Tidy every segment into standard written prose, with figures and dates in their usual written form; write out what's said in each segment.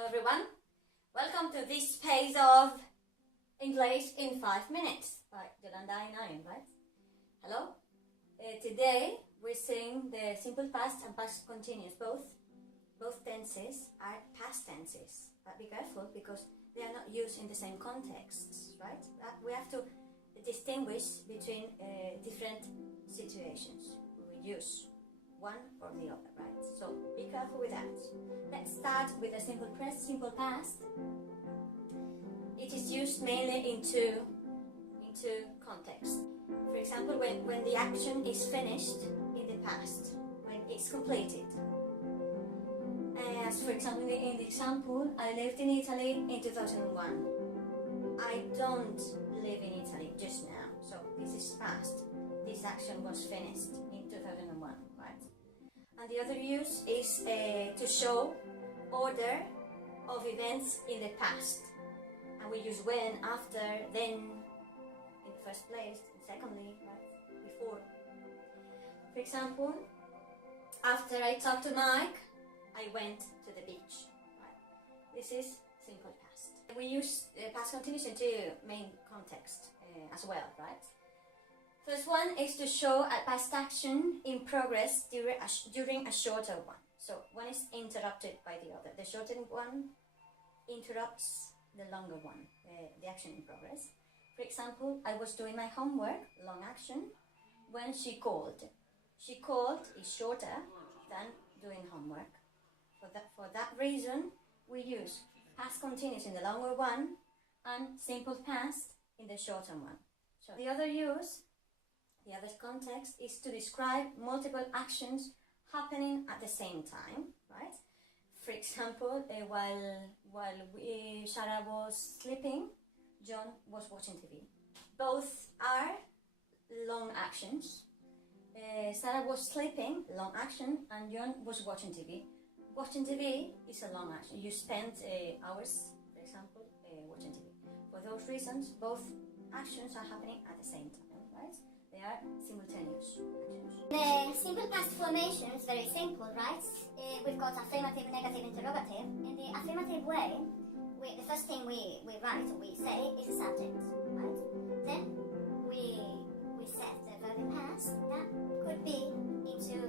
Hello everyone, welcome to this page of English in 5 minutes by Yolanda Nayan, right? Hello, today we're seeing the simple past and past continuous. Both tenses are past tenses, but be careful because they are not used in the same contexts, right? We have to distinguish between different situations. We use one or the other, right? So be careful with that. Let's start with a simple past. It is used mainly into context. For example, when the action is finished in the past, when it's completed. As for example, in the example, I lived in Italy in 2001. I don't live in Italy just now, so this is past. This action was finished in 2001, right? And the other use is to show order of events in the past. And we use when, after, then, in the first place, secondly, right, before. For example, after I talked to Mike, I went to the beach, right? This is simple past. We use past continuous in two main contexts as well, right? First one is to show a past action in progress during a shorter one. So one is interrupted by the other. The shorter one interrupts the longer one, the action in progress. For example, I was doing my homework, long action, when she called. She called is shorter than doing homework. For that reason, we use past continuous in the longer one and simple past in the shorter one. So the other context is to describe multiple actions happening at the same time, right? For example, while Sarah was sleeping, John was watching TV. Both are long actions. Sarah was sleeping, long action, and John was watching TV. Watching TV is a long action. You spend hours, for example, watching TV. For those reasons, both actions are happening at the same time, right? They are simultaneous actions. The simple past formation is very simple, right? We've got affirmative, negative, interrogative. In the affirmative way, the first thing we write or we say is a subject, right? Then we set the verb in past. That could be into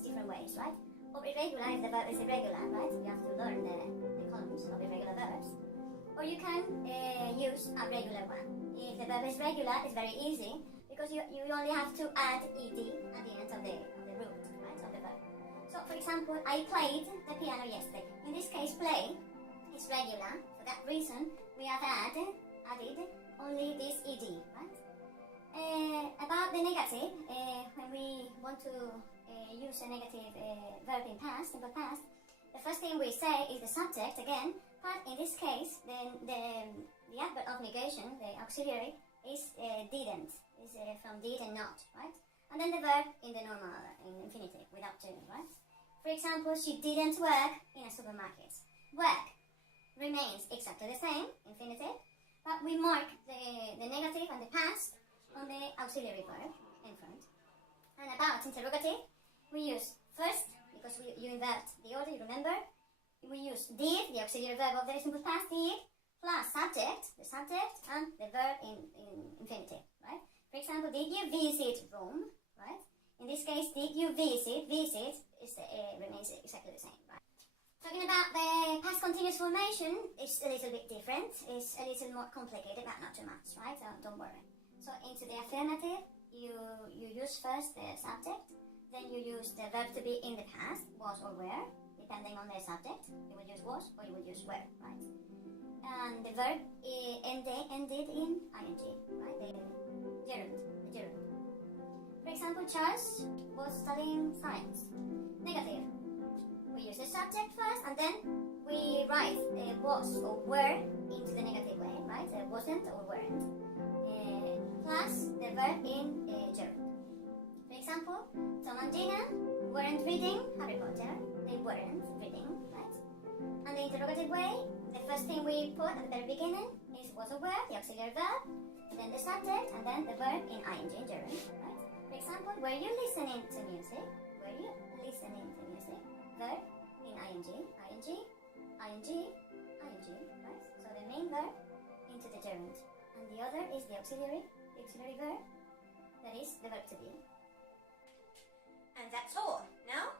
different ways, right? Or irregular if the verb is irregular, right? You have to learn the columns of irregular verbs. Or you can use a regular one. If the verb is regular, it's very easy because you only have to add ed at the end of the root, right, of the verb. So, for example, I played the piano yesterday. In this case, play is regular. For that reason, we have added only this ed, right? About the negative, when we want to use a negative verb in past, simple past, the first thing we say is the subject again, but in this case, then the adverb of negation, the auxiliary, is didn't, is from did and not, right? And then the verb in the normal, in infinitive, without to, right? For example, she didn't work in a supermarket. Work remains exactly the same, infinitive, but we mark the negative and the past on the auxiliary verb in front. And about interrogative, we use first, because you invert the order, you remember, we use did, the auxiliary verb of the simple past, did, plus subject, the subject, and the verb in infinitive, right? For example, did you visit Rome, right? In this case, did you visit remains exactly the same, right? Talking about the past continuous formation, it's a little bit different. It's a little more complicated, but not too much, right? So don't worry. So into the affirmative, you use first the subject, then you use the verb to be in the past, was or were, depending on the subject. You would use was or you would use were, right? And the verb ended in ing, right? The gerund. For example, Charles was studying science. Negative. We use the subject first, and then we write was or were into the negative way, right? Wasn't or weren't. Plus the verb in gerund. For example, Tom and Gina weren't reading Harry Potter. They weren't reading, right? And the interrogative way, the first thing we put at the very beginning is was or were, the auxiliary verb, then the subject, and then the verb in ing, gerund, right? For example, were you listening to music? Were you listening to music? Verb in ing, ing, right? So the main verb into the gerund. And the other is the auxiliary verb, that is the verb to be. And that's all. Now,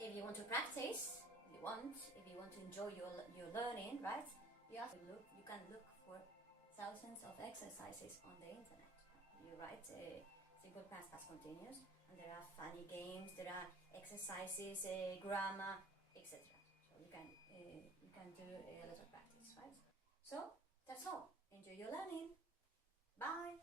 if you want to practice, if you want to enjoy your learning, right? You can look for thousands of exercises on the internet. You write simple past continuous, and there are funny games, there are exercises, grammar, etc. So you can do a lot of practice, right? So that's all. Enjoy your learning. Bye.